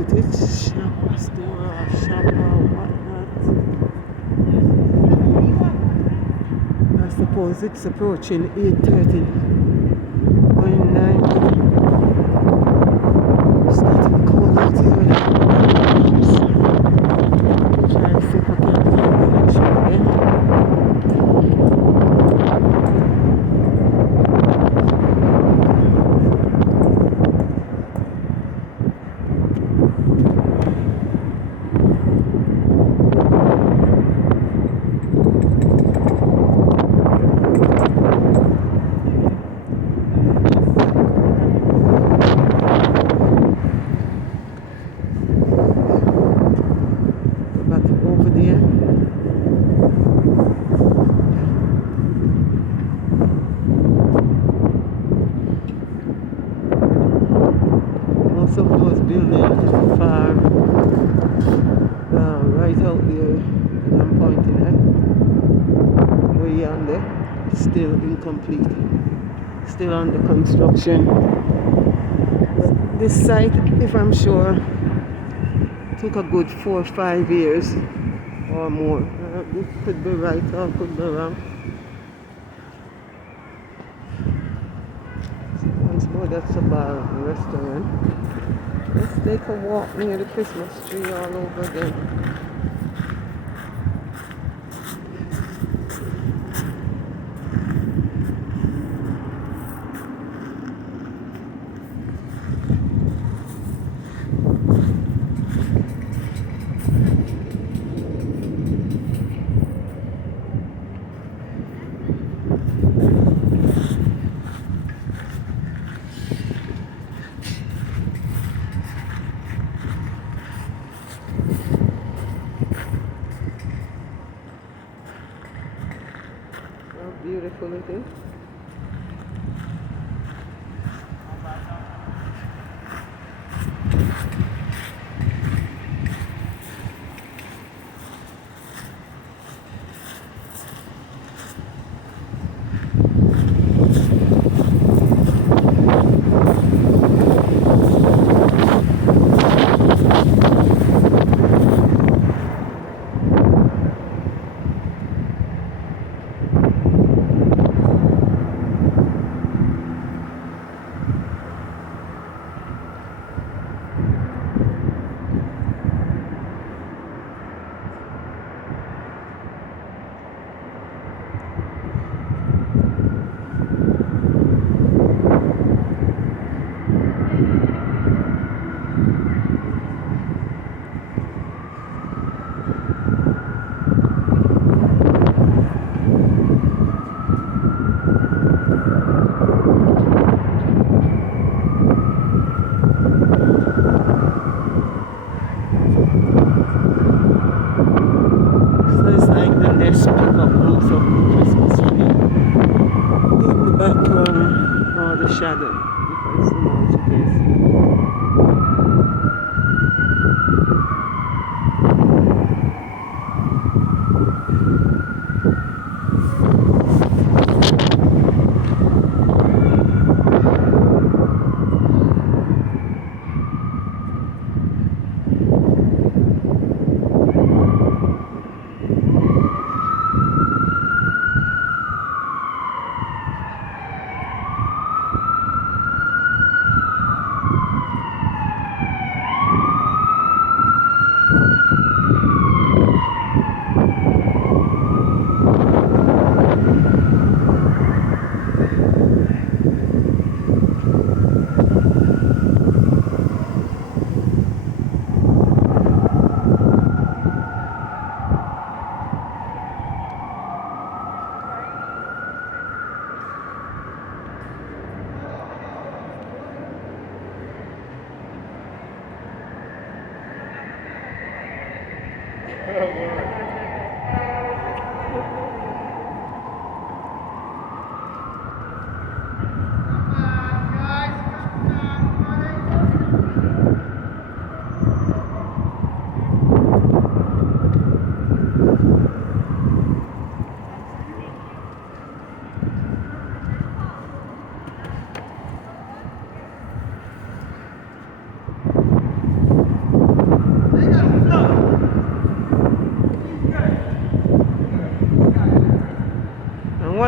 at it. Shop, store, or shop, or whatnot. I suppose it's approaching 8:30. Going 9. It's getting cold out here. Try and see if I can find the connection again. Back over there. Most of those buildings are right out there that I'm pointing at. Way yonder, still incomplete, still under construction. But this site, if I'm sure, took a good 4 or 5 years or more. This could be right or could be wrong. Once more, that's a bar and restaurant. Let's take a walk near the Christmas tree all over again. How beautiful it is. So it's like the nest pick up most of the Christmas tree. In the background or the shadow, if it's so much you can see.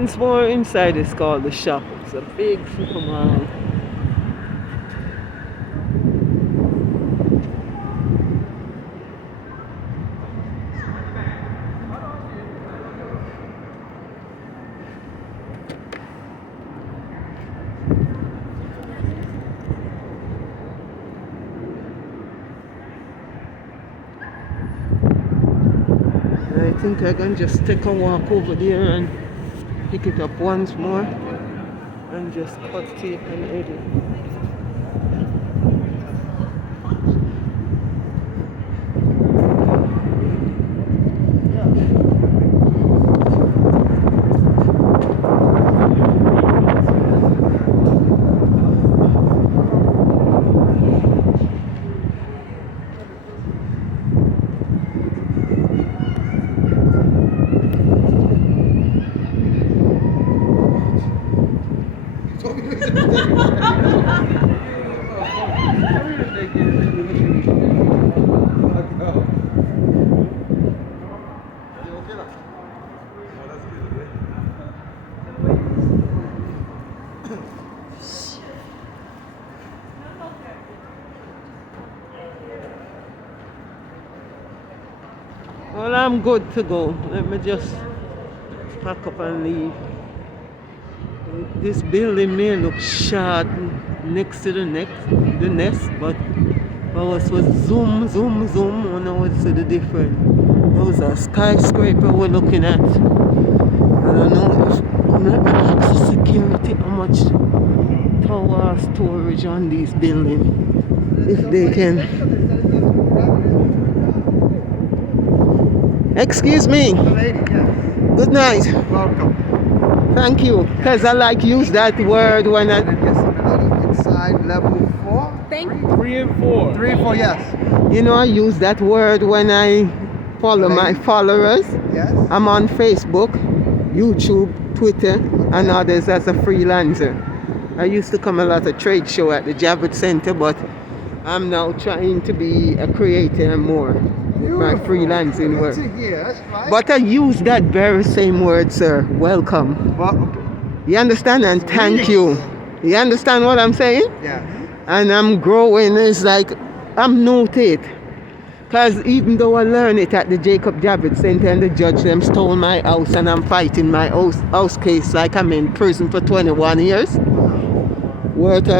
once more inside is called the shop. It's a big supermarket. I think I can just take a walk over there and pick it up once more and just cut tape and edit. Well, I'm good to go. Let me just pack up and leave. This building may look short next to the nest, but I was zoom, zoom, zoom, and I would see the difference. Those are skyscraper we're looking at. I don't know if I'm not gonna ask the security how much tower storage on these buildings, if they can. Excuse me. Good night. Welcome. Thank you. Because I like use that word when I. Inside level 4. Thank you. 3 and 4. 3 and 4, yes. You know, I use that word when I follow my followers. Yes. I'm on Facebook, YouTube, Twitter, and others as a freelancer. I used to come a lot of trade show at the Javits Center, but I'm now trying to be a creator more with my freelancing work. That's right. But I use that very same word, sir. Welcome. You understand? And thank you. You understand what I'm saying? Yeah. And I'm growing. It's like I'm new to it. Because even though I learned it at the Jacob Javits Center and the judge them stole my house and I'm fighting my house case like I'm in prison for 21 years. Worth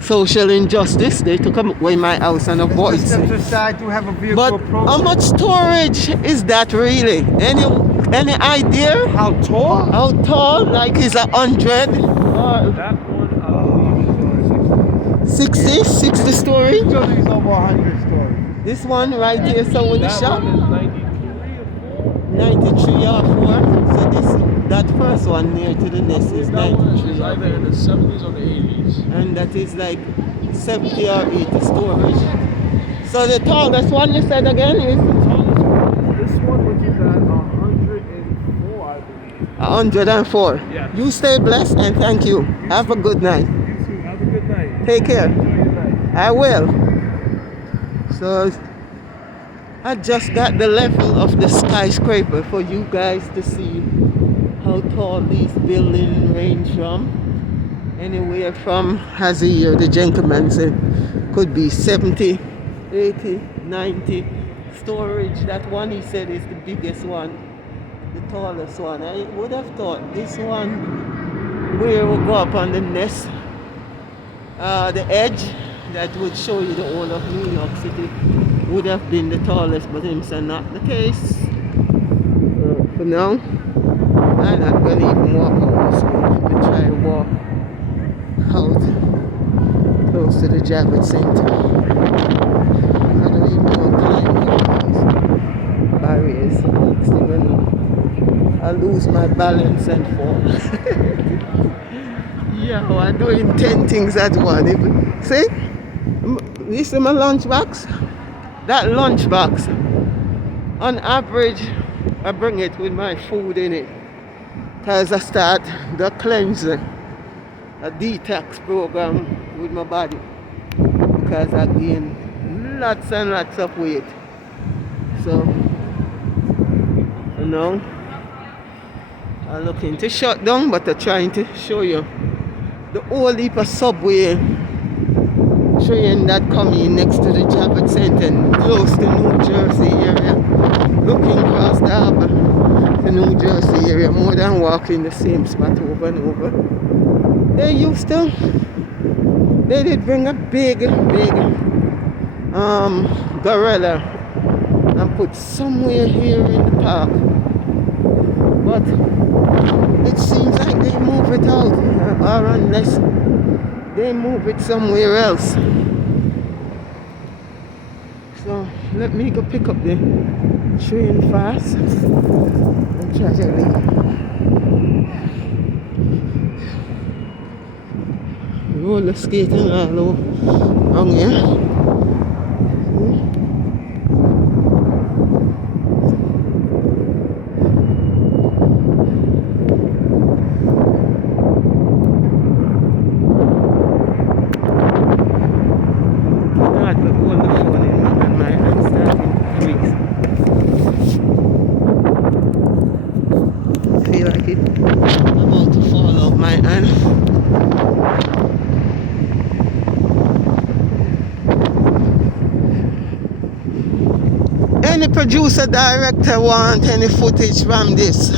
social injustice. They took away my house and avoid it. Decide to have a vehicle But how much storage is that really? Any idea? How tall? How tall? Like is 100? That one, 60 story? Each of these over 100 stories. This one right here, so with the shop? One is 93 or 4. So that first one near to the nest is 93. It's either in the 70s or the 80s. And that is like 70 or 80 storage. So the tallest one you said again is? This one, which is at 104, I believe. 104. Yeah. You stay blessed and thank you. Have a good night. You too. Have a good night. Take care. Enjoy your night. I will. So I just got the level of the skyscraper for you guys to see how tall these buildings range from. Anywhere from, as a year, the gentleman said, could be 70, 80, 90 storage. That one he said is the biggest one, the tallest one. I would have thought this one, where we go up on the nest, the edge that would show you the whole of New York City, would have been the tallest, but him said not the case. So for now, I'm not going to even walk out the street. Let me try and walk out close to the Javits Center. I don't even want to climb these barriers. Next thing I know, I lose my balance and fall. Yeah, I'm doing 10 things at once. See? This is my lunchbox. That lunchbox, on average, I bring it with my food in it. Because I start the cleanser, a detox program with my body. Because I gain lots and lots of weight. So, you know, I'm looking to shut down, but I'm trying to show you the whole heap of subway train that coming next to the Javits Center and close to New Jersey area. Looking across the harbor, the New Jersey area, more than walking the same spot over and over. They did bring a big gorilla and put somewhere here in the park. But it seems like they move it out, or unless they move it somewhere else. So let me go pick up the train fast and try to leave. Roller skating all over here. About to fall out my hand. Any producer, director want any footage from this?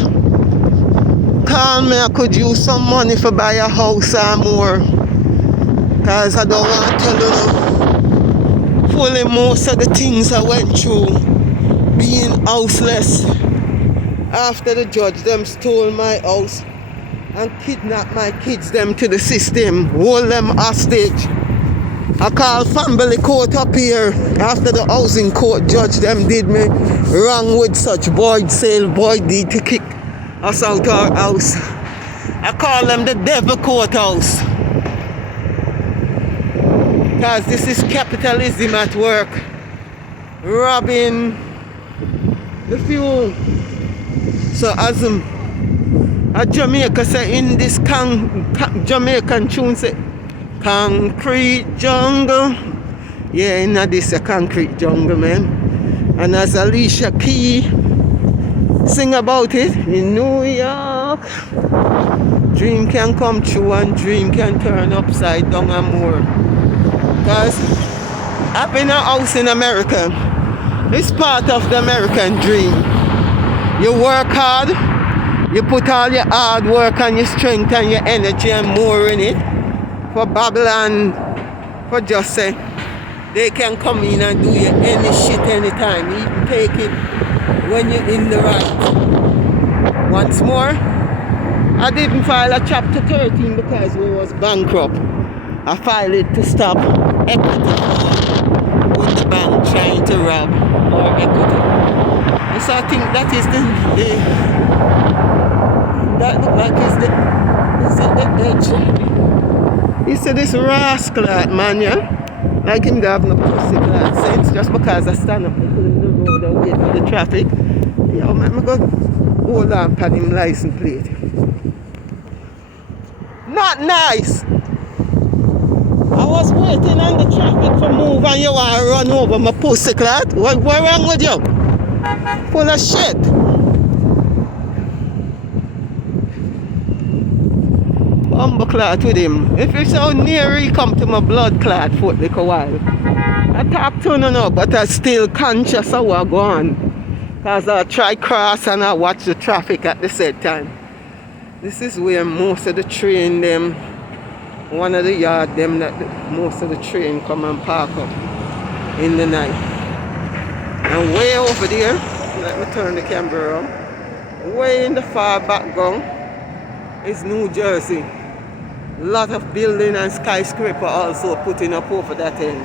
Call me, I could use some money for buy a house or more. Cause I don't want to tell you fully most of the things I went through being houseless. After the judge them stole my house and kidnapped my kids them to the system, hold them hostage. I called family court up here after the housing court judge them did me wrong with such void sale, void deed to kick us out our house. I call them the devil courthouse. Cause this is capitalism at work. Robbing the fuel. So as a Jamaica say in this Jamaican tune say concrete jungle. Yeah, in this a concrete jungle, man. And as Alicia Keys sing about it in New York, dream can come true and dream can turn upside down and more. Cause having a house in America is part of the American dream. You work hard, you put all your hard work and your strength and your energy and more in it for Babylon, for just say they can come in and do you any shit anytime, even take it when you're in the right. Once more, I didn't file a chapter 13 because we was bankrupt. I filed it to stop equity fraud with the bank trying to rob our equity. So I think that is that look like is the edge. You see this rascal man, yeah? Like him to have no pussy clad sense just because I stand up in the road and wait for the traffic. Yo, man, I go hold on for him license plate. Not nice! I was waiting on the traffic for move and you want to run over my pussy clad? What wrong with you? Full of shit. Humble clot with him. If it's so near he come to my blood clot foot like a while. I talk to him now, but I still conscious of what go on. Cause I try cross and I watch the traffic at the same time. This is where most of the train them, one of the yard them that most of the train come and park up in the night. And way over there, let me turn the camera around. Way in the far background is New Jersey. A lot of building and skyscraper also putting up over that end.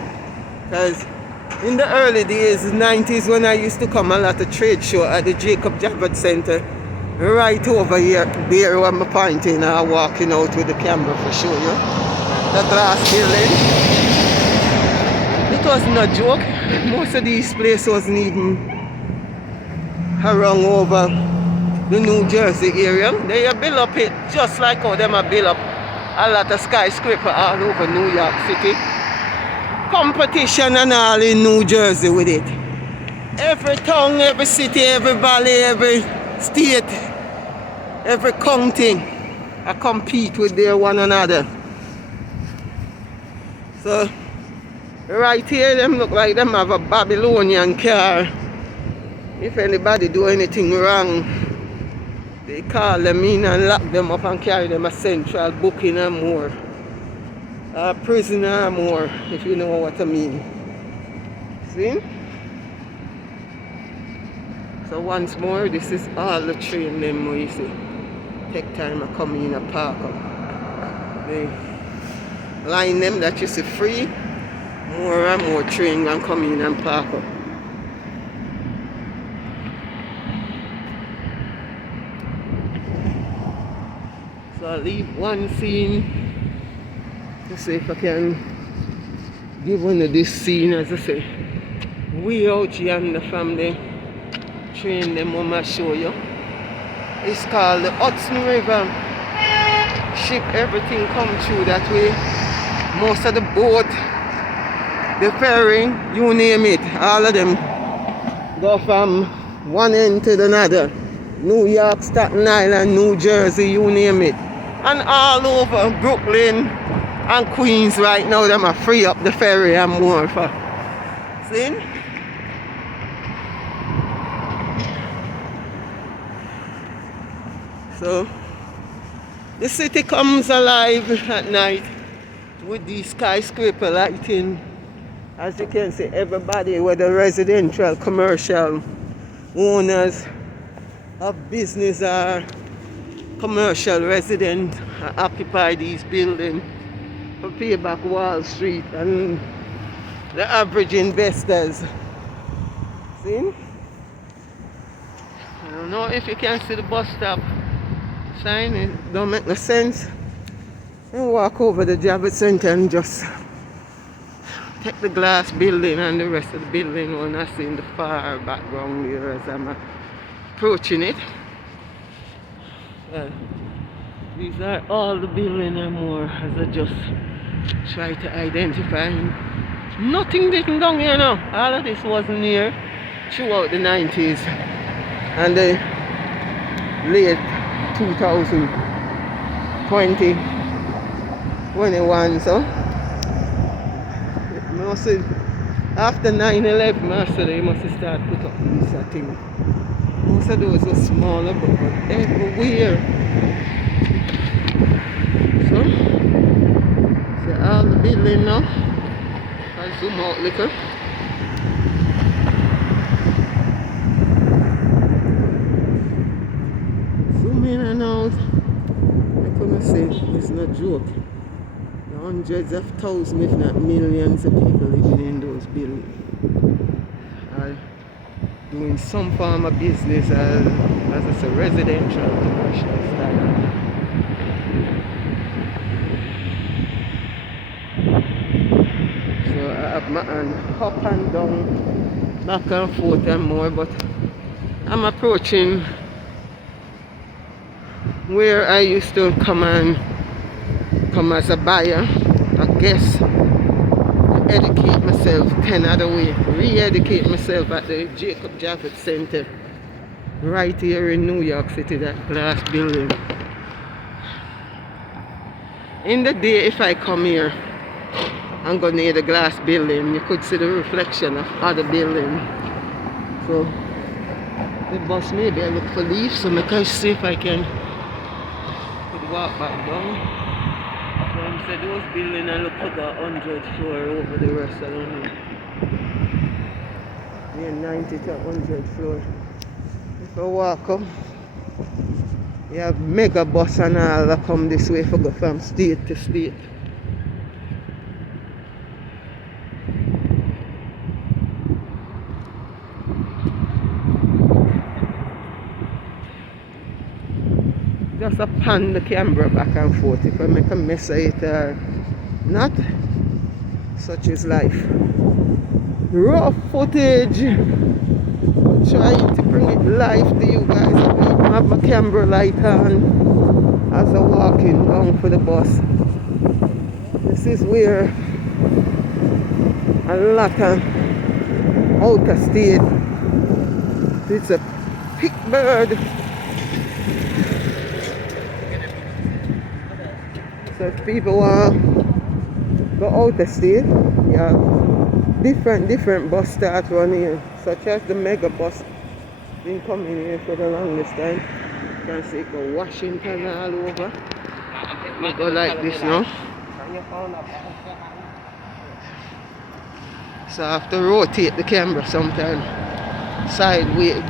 Because in the early days, 90s, when I used to come a lot of trade show at the Jacob Javits Center, right over here, there where I'm pointing and walking out with the camera for show you. The glass building. It wasn't a joke. Most of these places wasn't even around over the New Jersey area. They have built up it just like how them have built up a lot of skyscraper all over New York City. Competition and all in New Jersey with it. Every town, every city, every valley, every state Every county I compete with their one another. So right here them look like them have a Babylonian car. If anybody do anything wrong, they call them in and lock them up and carry them a central booking and more. A prison and more, if you know what I mean. See? So once more, this is all the train them where you see. Take time to come in and park up. The line them that you see free, more and more train can come in and park up. So I'll leave one scene to see if I can give one of this scene, as I say. Way out yonder from the train them I'ma show you. It's called the Hudson River. Ship, everything come through that way. Most of the boat, the ferry, you name it, all of them go from one end to the other. New York, Staten Island, New Jersey, you name it. And all over Brooklyn and Queens right now, them are free up the ferry and more for. See? So the city comes alive at night with the skyscraper lighting. As you can see, everybody, whether residential, commercial, owners of business or commercial residents, occupy these buildings to pay back Wall Street and the average investors. See? I don't know if you can see the bus stop sign, it don't make no sense. And walk over the Javits Center and just take the glass building and the rest of the building when I see in the far background here as I'm approaching it. These are all the buildings and more as I just try to identify. Nothing didn't down here now. All of this wasn't here throughout the 90s and the late 2020, 21. So mostly after 9/11, they must have started put up these things. Most of those were smaller, but everywhere. So all the building now. I'll zoom out a little. Zoom in and out. I couldn't say it's no joke. Hundreds of thousands, if not millions of people living in those buildings. Doing some form of business as I say, residential, commercial style. So I have my hand up and down, back and forth and more, but I'm approaching where I used to come as a buyer, a guest, to educate myself 10 other way, re-educate myself at the Jacob Javits Center right here in New York City, that glass building. In the day, if I come here and go near the glass building, you could see the reflection of other buildings. So the bus, maybe I look for leaves, so I can see if I can walk back down. So those buildings I look like 100 floor over the rest, I don't know. Yeah, 90 to 100 floor. If I walk up, you have mega bus and all that come this way for go from state to state. Just a pan the camera back and forth if I make a mess of it or not. Such is life. Raw footage. I'm trying to bring it live to you guys. I have my camera light on as I'm walking down for the bus. This is where a lot of outer state. It's a pick bird So if people want go out of state, yeah, different bus start run here, such as the mega bus been coming here for the longest time. You can see it go Washington all over. We go like this now. So I have to rotate the camera sometime. Sideways,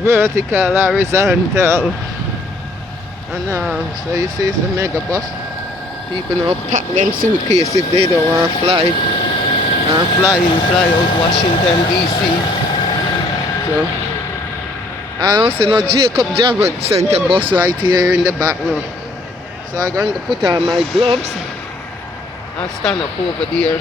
vertical, horizontal. And so you see it's the mega bus. People now pack them suitcase if they don't want to fly. And fly out Washington DC. So I don't see no Jacob Javert Center bus right here in the back now. So I'm going to put on my gloves and stand up over there.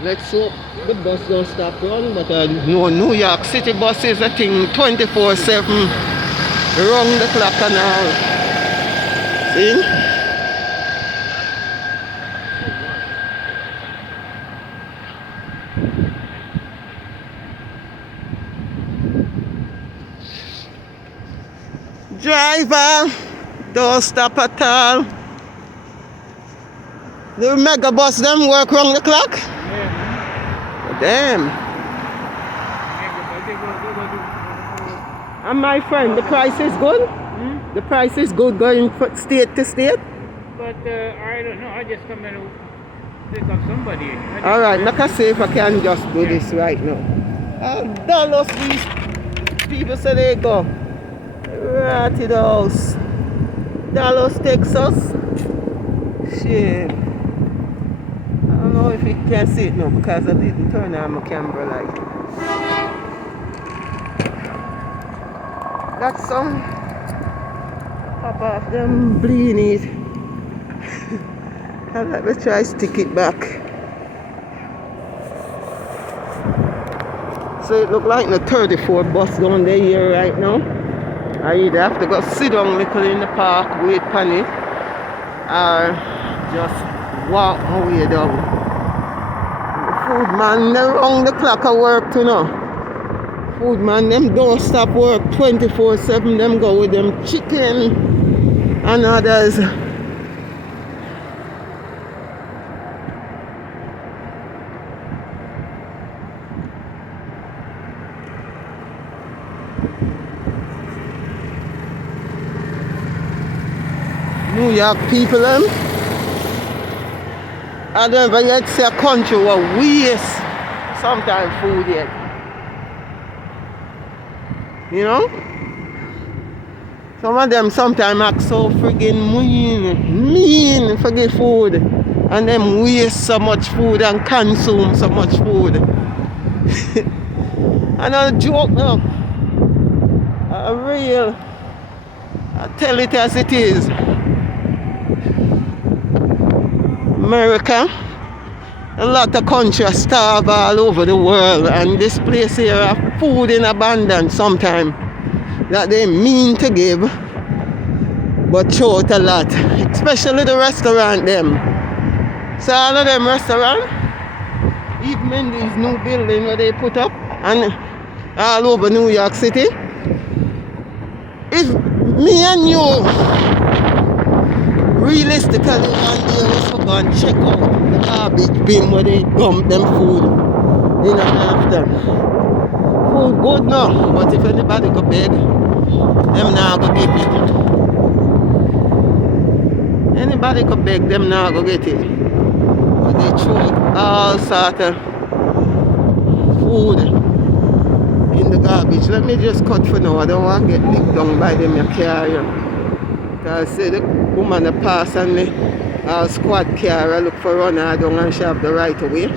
Let's hope the bus don't stop running, but no, New York City bus is a thing 24/7, round the clock and all. See? Driver, don't stop at all. The mega bus them work round the clock? Damn. And my friend, the price is good? The price is good going from state to state? But I don't know, I just come in to pick up somebody. Alright, make a see if I can just do this right now. Dallas, these people say they go. Right to the house. Dallas, Texas. Shit. I don't know if you can see it now because I didn't turn on my camera light. That's some pop off them bleenies. And let me try stick it back. So it look like the 34 bus down there here right now. I either have to go sit down a little in the park, wait for it, or just walk my way down. Food man, they round the clock at work too now. Food man, them don't stop work 24/7. Them go with them chicken and others. New York people them. I don't ever yet see a country where waste sometimes food yet. You know? Some of them sometimes act so friggin' mean for the food. And them waste so much food and consume so much food. And a joke now. A real. I tell it as it is. America, a lot of countries starve all over the world, and this place here have food in abundance sometimes that they mean to give but short a lot, especially the restaurant them. So all of them restaurants, even in these new buildings where they put up and all over New York City, if me and you realistically one day we should go and check out the garbage bin where they dump them food in and after. Food good now, but if anybody go beg, them now go get it. Anybody go beg, them now go get it. But they throw all sort of food in the garbage. Let me just cut for now. I don't want to get licked down by them carrier. Because say the woman that pass and the squad car I look for runner down and she have the right away.